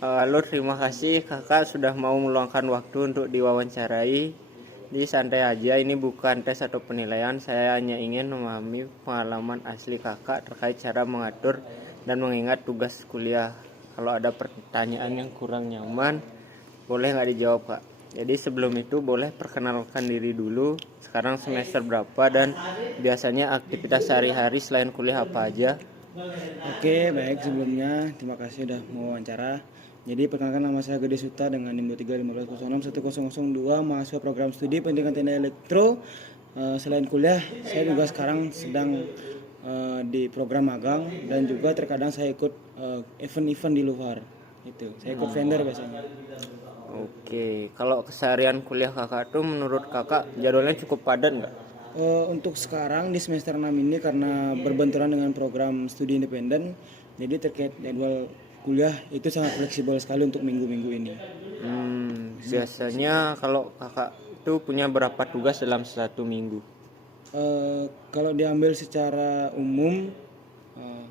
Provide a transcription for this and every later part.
Halo, terima kasih kakak sudah mau meluangkan waktu untuk diwawancarai. Di santai aja, ini bukan tes atau penilaian. Saya hanya ingin memahami pengalaman asli kakak terkait cara mengatur dan mengingat tugas kuliah. Kalau ada pertanyaan yang kurang nyaman, boleh nggak dijawab kak? Jadi sebelum itu boleh perkenalkan diri dulu. Sekarang semester berapa dan biasanya aktivitas sehari-hari selain kuliah apa aja? Oke, baik sebelumnya terima kasih sudah mau wawancara. Jadi perkenalkan nama saya Gede Suta dengan NIM 2315061002 mahasiswa program studi pendidikan teknik elektro. Selain kuliah, saya juga sekarang sedang di program magang dan juga terkadang saya ikut event-event di luar. Itu, saya ikut vendor biasanya. Oke, kalau keseharian kuliah kakak tuh menurut kakak jadwalnya cukup padat nggak? Untuk sekarang di semester 6 ini karena berbenturan dengan program studi independen, jadi terkait jadwal kuliah itu sangat fleksibel sekali untuk minggu-minggu ini. Biasanya kalau kakak tuh punya berapa tugas dalam satu minggu? Kalau diambil secara umum, eh,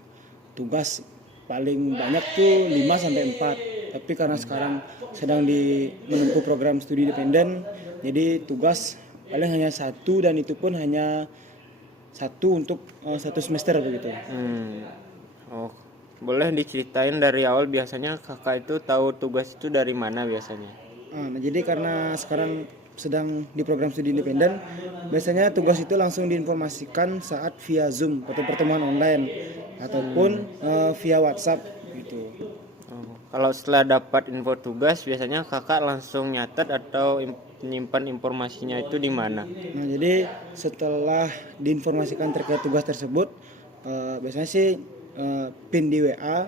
tugas paling banyak tuh 5 sampai 4. Tapi karena sekarang sedang menempuh program studi independen, jadi tugas paling hanya satu dan itu pun hanya satu untuk satu semester begitu. Oh, boleh diceritain dari awal biasanya kakak itu tahu tugas itu dari mana biasanya? Nah, jadi karena sekarang sedang di program studi independen, biasanya tugas itu langsung diinformasikan saat via Zoom atau pertemuan online ataupun via WhatsApp gitu. Oh, kalau setelah dapat info tugas biasanya kakak langsung nyatet atau menyimpan informasinya itu di mana? Nah, jadi setelah diinformasikan terkait tugas tersebut, biasanya sih pin di WA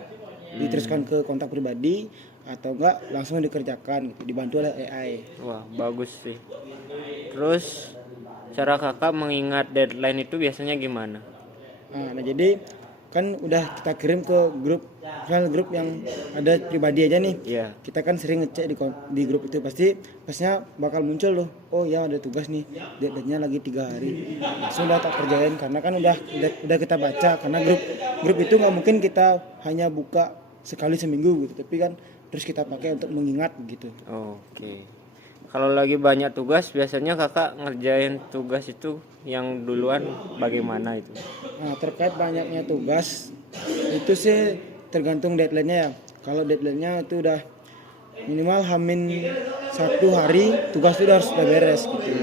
diteruskan ke kontak pribadi atau enggak langsung dikerjakan gitu, dibantu oleh AI. Wah, bagus sih. Terus cara kakak mengingat deadline itu biasanya gimana? Nah, jadi kan udah kita kirim ke grup yang ada pribadi aja nih. Iya. Kita kan sering ngecek di grup itu pastinya bakal muncul loh. Oh ya ada tugas nih, deadline-nya lagi 3 hari. Sudah tak kerjain karena kan udah kita baca karena grup itu nggak mungkin kita hanya buka sekali seminggu gitu, tapi kan terus kita pakai untuk mengingat gitu. Oke. Kalau lagi banyak tugas, biasanya kakak ngerjain tugas itu yang duluan bagaimana itu? Nah, terkait banyaknya tugas itu sih tergantung deadline-nya ya. Kalau deadline-nya itu udah minimal hamin 1 hari tugas itu sudah beres gitu.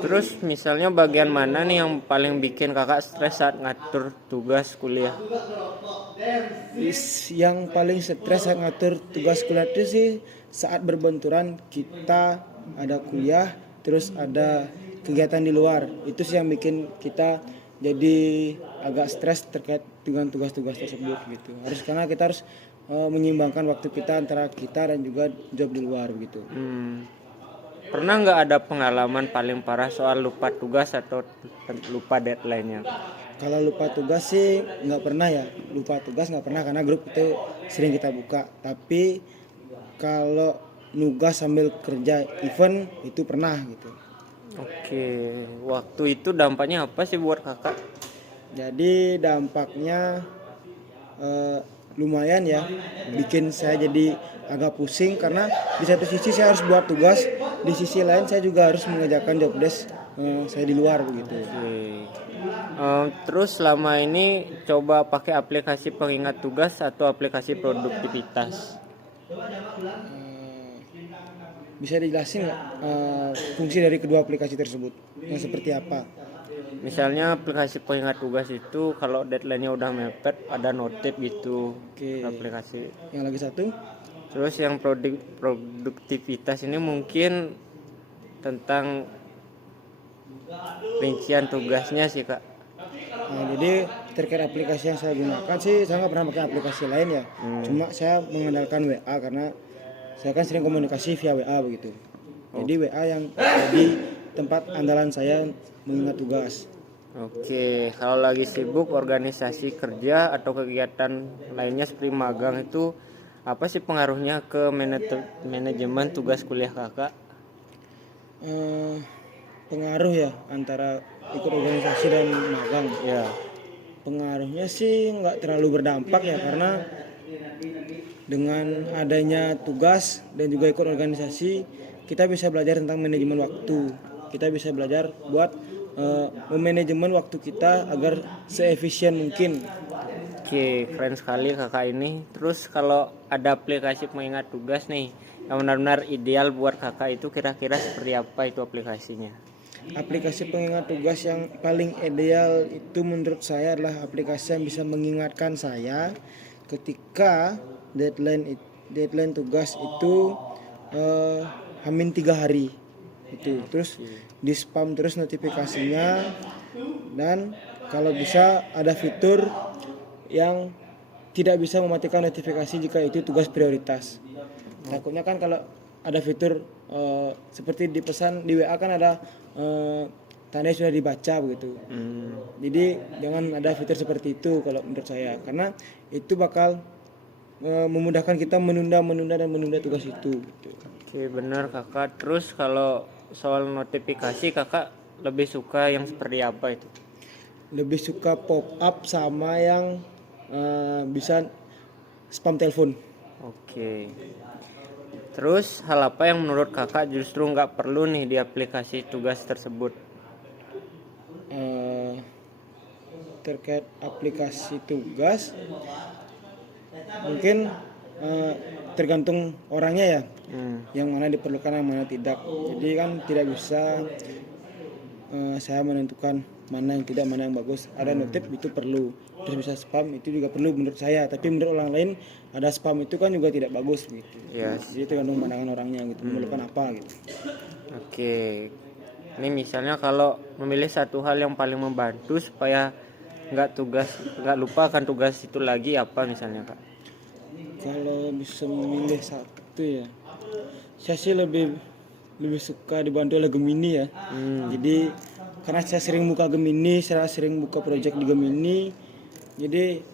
Terus misalnya bagian mana nih yang paling bikin kakak stres saat ngatur tugas kuliah? Yang paling stres saat ngatur tugas kuliah itu sih saat berbenturan kita ada kuliah terus ada kegiatan di luar. Itu sih yang bikin kita jadi agak stres terkait dengan tugas-tugas tersebut gitu. Karena kita harus menyeimbangkan waktu kita antara kita dan juga job di luar gitu. Pernah nggak ada pengalaman paling parah soal lupa tugas atau lupa deadline-nya? Kalau lupa tugas sih nggak pernah ya, lupa tugas nggak pernah karena grup itu sering kita buka. Tapi kalau nugas sambil kerja event itu pernah gitu. Oke, waktu itu dampaknya apa sih buat kakak? Jadi dampaknya lumayan ya, bikin saya jadi agak pusing karena di satu sisi saya harus buat tugas, di sisi lain saya juga harus mengerjakan job desk saya di luar begitu. Oke. Terus selama ini coba pakai aplikasi pengingat tugas atau aplikasi produktivitas? Bisa dijelasin nggak fungsi dari kedua aplikasi tersebut yang seperti apa? Misalnya aplikasi pengingat tugas itu kalau deadline-nya udah mepet ada notif gitu. Oke. Aplikasi. Yang lagi satu? Terus yang produktivitas ini mungkin tentang rincian tugasnya sih kak. Nah, jadi terkait aplikasi yang saya gunakan sih saya nggak pernah pakai aplikasi lain ya. Cuma saya mengandalkan WA karena saya kan sering komunikasi via WA begitu. Jadi WA yang jadi tempat andalan saya mengingat tugas. Oke, kalau lagi sibuk organisasi kerja atau kegiatan lainnya seperti magang itu apa sih pengaruhnya ke manajemen tugas kuliah kakak? Pengaruh ya antara ikut organisasi dan magang. Ya. Pengaruhnya sih nggak terlalu berdampak ya karena dengan adanya tugas dan juga ikut organisasi, kita bisa belajar tentang manajemen waktu. Kita bisa belajar buat memanajemen waktu kita agar seefisien mungkin. Oke, keren sekali kakak ini. Terus kalau ada aplikasi pengingat tugas nih yang benar-benar ideal buat kakak itu kira-kira seperti apa itu aplikasinya? Aplikasi pengingat tugas yang paling ideal itu menurut saya adalah aplikasi yang bisa mengingatkan saya ketika deadline tugas itu hamin 3 hari itu. Terus di spam terus notifikasinya, dan kalau bisa ada fitur yang tidak bisa mematikan notifikasi jika itu tugas prioritas. Takutnya kan kalau ada fitur seperti di pesan di WA kan ada tanda sudah dibaca begitu. Jadi jangan ada fitur seperti itu kalau menurut saya, karena itu bakal memudahkan kita menunda tugas itu. Gitu. Oke, benar kakak. Terus kalau soal notifikasi kakak lebih suka yang seperti apa itu? Lebih suka pop up sama yang bisa spam telepon. Oke. Terus hal apa yang menurut kakak justru nggak perlu nih di aplikasi tugas tersebut? Terkait aplikasi tugas mungkin tergantung orangnya ya, yang mana diperlukan yang mana tidak. Jadi kan tidak bisa saya menentukan mana yang tidak, mana yang bagus. Ada notif itu perlu, terus bisa spam itu juga perlu menurut saya, tapi menurut orang lain ada spam itu kan juga tidak bagus gitu. Yes. Jadi tergantung pandangan orangnya gitu, memerlukan apa gitu. Oke. Ini misalnya kalau memilih satu hal yang paling membantu supaya nggak lupa akan tugas itu lagi, apa misalnya kak? Kalau bisa memilih satu ya, saya sih lebih suka dibantu oleh Gemini ya. Jadi karena saya sering buka Gemini, saya sering buka project di Gemini, jadi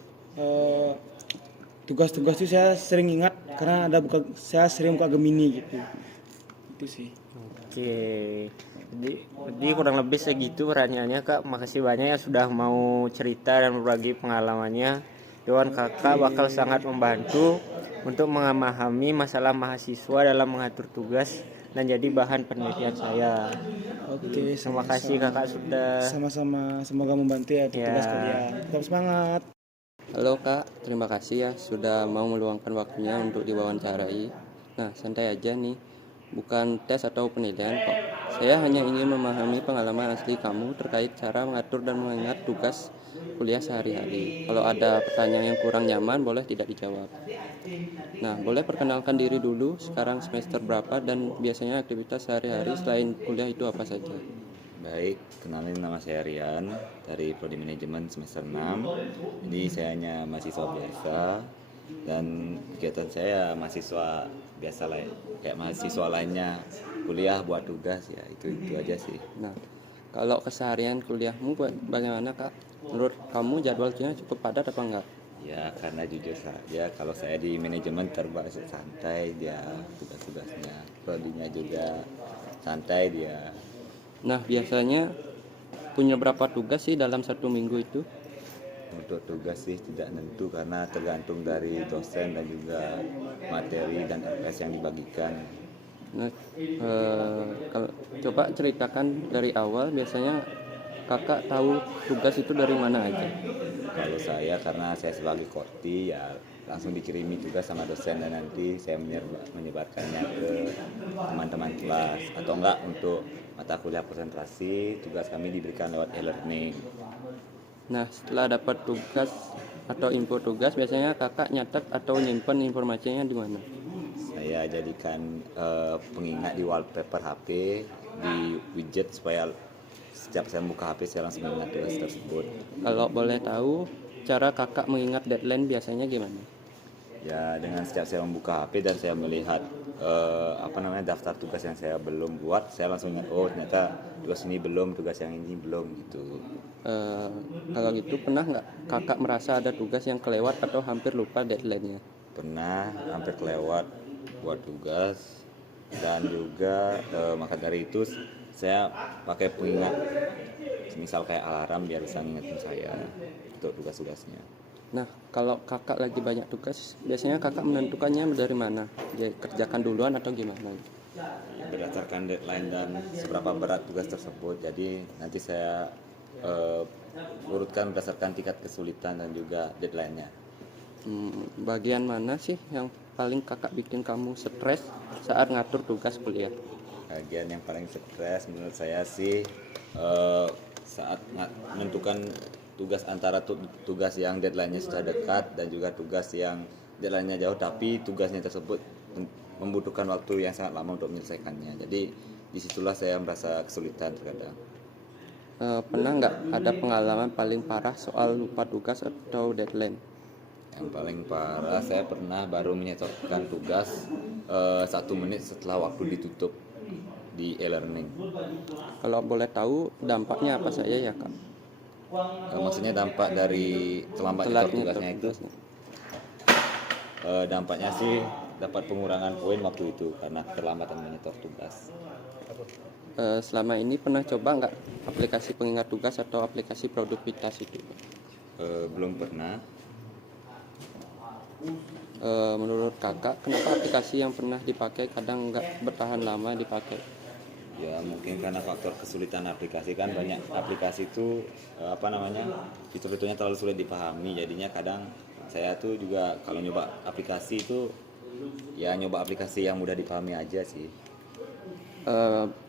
tugas-tugas itu saya sering ingat karena saya sering buka Gemini gitu. Itu sih. Oke. Jadi kurang lebih segitu pertanyaannya kak. Makasih banyak ya sudah mau cerita dan berbagi pengalamannya. Dewan kakak bakal sangat membantu untuk memahami masalah mahasiswa dalam mengatur tugas dan jadi bahan penelitian saya. Oke, Terima kasih kakak sudah. Sama-sama, semoga membantu ya untuk tugas kalian. Tetap semangat. Halo Kak, terima kasih ya sudah mau meluangkan waktunya untuk diwawancarai. Nah, santai aja nih, bukan tes atau penilaian kok. Saya hanya ingin memahami pengalaman asli kamu terkait cara mengatur dan mengingat tugas kuliah sehari-hari. Kalau ada pertanyaan yang kurang nyaman, boleh tidak dijawab. Nah, boleh perkenalkan diri dulu, sekarang semester berapa dan biasanya aktivitas sehari-hari selain kuliah itu apa saja? Baik, kenalin nama saya Rian dari Prodi Manajemen semester 6. Jadi saya hanya mahasiswa biasa dan kegiatan saya mahasiswa biasa lah ya. Kayak mahasiswa lainnya kuliah buat tugas ya, itu aja sih. Nah, kalau keseharian kuliahmu bagaimana Kak? Menurut kamu jadwalnya cukup padat apa enggak? Ya karena jujur saja kalau saya di manajemen terbatas santai dia tugas-tugasnya, prodinya juga santai dia. Nah, biasanya punya berapa tugas sih dalam satu minggu itu? Untuk tugas sih tidak tentu karena tergantung dari dosen dan juga materi dan LPS yang dibagikan. Nah, kalau coba ceritakan dari awal, biasanya kakak tahu tugas itu dari mana aja? Kalau saya karena saya sebagai korti ya langsung dikirimi tugas sama dosen dan nanti saya menyebarkannya ke teman-teman kelas, atau enggak untuk mata kuliah konsentrasi tugas kami diberikan lewat e-learning. Nah, setelah dapat tugas atau info tugas, biasanya kakak nyatet atau nyimpen informasinya di mana? Saya jadikan pengingat di wallpaper HP, di widget supaya setiap saya buka HP saya langsung mengingat tugas tersebut. Kalau boleh tahu, cara kakak mengingat deadline biasanya gimana? Ya dengan setiap saya membuka HP dan saya melihat daftar tugas yang saya belum buat, saya langsung ingat, oh ternyata tugas ini belum, tugas yang ini belum gitu. Kalau gitu pernah nggak kakak merasa ada tugas yang kelewat atau hampir lupa deadline-nya? Pernah hampir kelewat buat tugas, dan juga maka dari itu saya pakai pengingat misal kayak alarm biar bisa ngingetin saya untuk tugas-tugasnya. Nah, kalau kakak lagi banyak tugas, biasanya kakak menentukannya dari mana? Jadi kerjakan duluan atau gimana? Berdasarkan deadline dan seberapa berat tugas tersebut, jadi nanti saya eh, urutkan berdasarkan tingkat kesulitan dan juga deadline-nya. Bagian mana sih yang paling kakak bikin kamu stres saat ngatur tugas kuliah? Bagian yang paling stres menurut saya sih saat menentukan tugas antara tugas yang deadline-nya sudah dekat dan juga tugas yang deadline-nya jauh tapi tugasnya tersebut membutuhkan waktu yang sangat lama untuk menyelesaikannya. Jadi disitulah saya merasa kesulitan terkadang. Pernah nggak ada pengalaman paling parah soal lupa tugas atau deadline? Yang paling parah saya pernah baru menyetorkan tugas 1 menit setelah waktu ditutup di e-learning. Kalau boleh tahu dampaknya apa saja ya kak? Maksudnya dampak dari terlambat nyetor Telatnya tugasnya itu tugasnya. dampaknya sih dapat pengurangan poin waktu itu karena keterlambatan menyetor tugas. Selama ini pernah coba nggak aplikasi pengingat tugas atau aplikasi produktivitas itu? Belum pernah. Menurut kakak, kenapa aplikasi yang pernah dipakai kadang nggak bertahan lama dipakai? Ya mungkin karena faktor kesulitan aplikasi, kan banyak aplikasi itu fitur-fiturnya terlalu sulit dipahami, jadinya kadang saya tuh juga kalau nyoba aplikasi itu ya nyoba aplikasi yang mudah dipahami aja sih.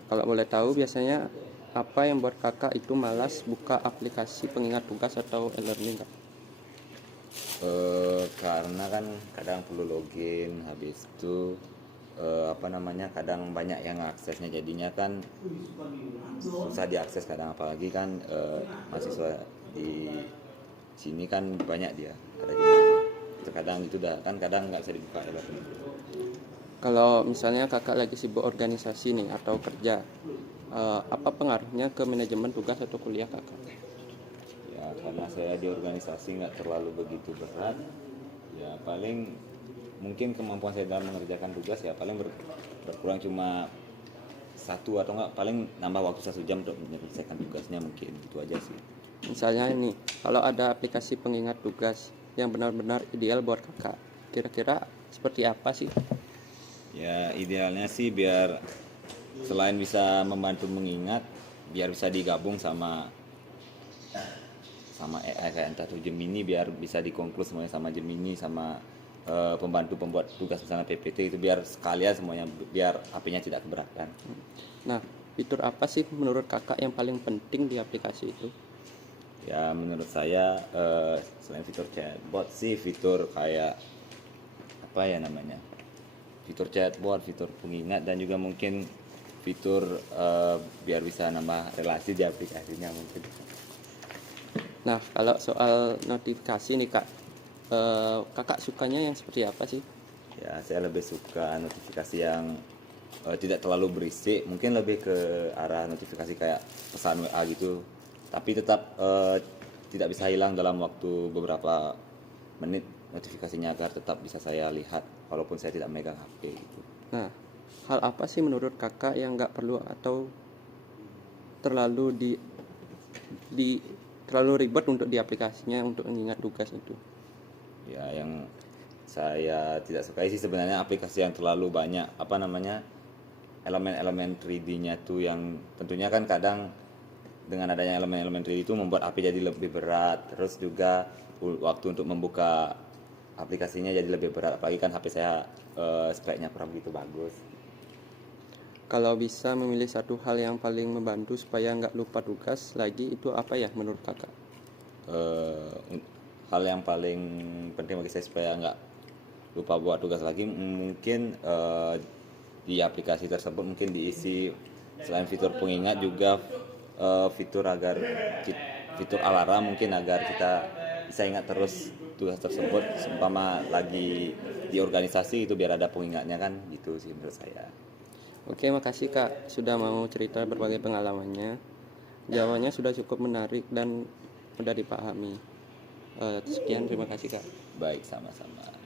Kalau boleh tahu biasanya apa yang buat kakak itu malas buka aplikasi pengingat tugas atau e-learning kak? Karena kan kadang perlu login, habis itu kadang banyak yang aksesnya, jadinya kan susah diakses kadang, apalagi kan mahasiswa di sini kan banyak dia ada jumlahnya. Terkadang itu dah kan kadang nggak bisa dibuka e-learning. Kalau misalnya kakak lagi sibuk organisasi nih atau kerja, apa pengaruhnya ke manajemen tugas atau kuliah kakak? Ya karena saya di organisasi nggak terlalu begitu berat, ya paling mungkin kemampuan saya dalam mengerjakan tugas ya paling berkurang cuma 1 atau enggak paling nambah waktu 1 jam untuk menyelesaikan tugasnya, mungkin gitu aja sih. Misalnya ini, kalau ada aplikasi pengingat tugas yang benar-benar ideal buat kakak, kira-kira seperti apa sih? Ya idealnya sih biar selain bisa membantu mengingat, biar bisa digabung sama AI kayak entah tuh Gemini, biar bisa dikonklus semuanya sama Gemini sama pembantu pembuat tugas misalnya PPT, itu biar sekalian semuanya, biar HP-nya tidak keberatan. Nah, fitur apa sih menurut kakak yang paling penting di aplikasi itu? Ya menurut saya selain fitur chatbot sih fitur kayak apa ya namanya, fitur chatbot, fitur pengingat, dan juga mungkin fitur biar bisa nambah relasi di aplikasinya mungkin. Nah, kalau soal notifikasi nih kak, kakak sukanya yang seperti apa sih? Ya saya lebih suka notifikasi yang tidak terlalu berisik, mungkin lebih ke arah notifikasi kayak pesan WA gitu, tapi tetap tidak bisa hilang dalam waktu beberapa menit notifikasinya, agar tetap bisa saya lihat walaupun saya tidak megang HP gitu. Nah, hal apa sih menurut kakak yang nggak perlu atau terlalu terlalu ribet untuk di aplikasinya untuk mengingat tugas itu? Ya yang saya tidak sukai sih sebenarnya aplikasi yang terlalu banyak elemen-elemen 3D-nya tuh, yang tentunya kan kadang dengan adanya elemen-elemen 3D itu membuat HP jadi lebih berat, terus juga waktu untuk membuka aplikasinya jadi lebih berat, apalagi kan HP saya speknya kurang begitu bagus. Kalau bisa memilih satu hal yang paling membantu supaya nggak lupa tugas lagi, itu apa ya menurut kakak? Hal yang paling penting bagi saya supaya nggak lupa buat tugas lagi, mungkin di aplikasi tersebut mungkin diisi selain fitur pengingat juga fitur fitur alarm, mungkin agar kita bisa ingat terus tugas tersebut, seumpama lagi di organisasi itu biar ada pengingatnya kan, gitu sih menurut saya. Oke, makasih kak sudah mau cerita berbagai pengalamannya. Jawabannya sudah cukup menarik dan mudah dipahami. Sekian, terima kasih kak. Baik, sama-sama.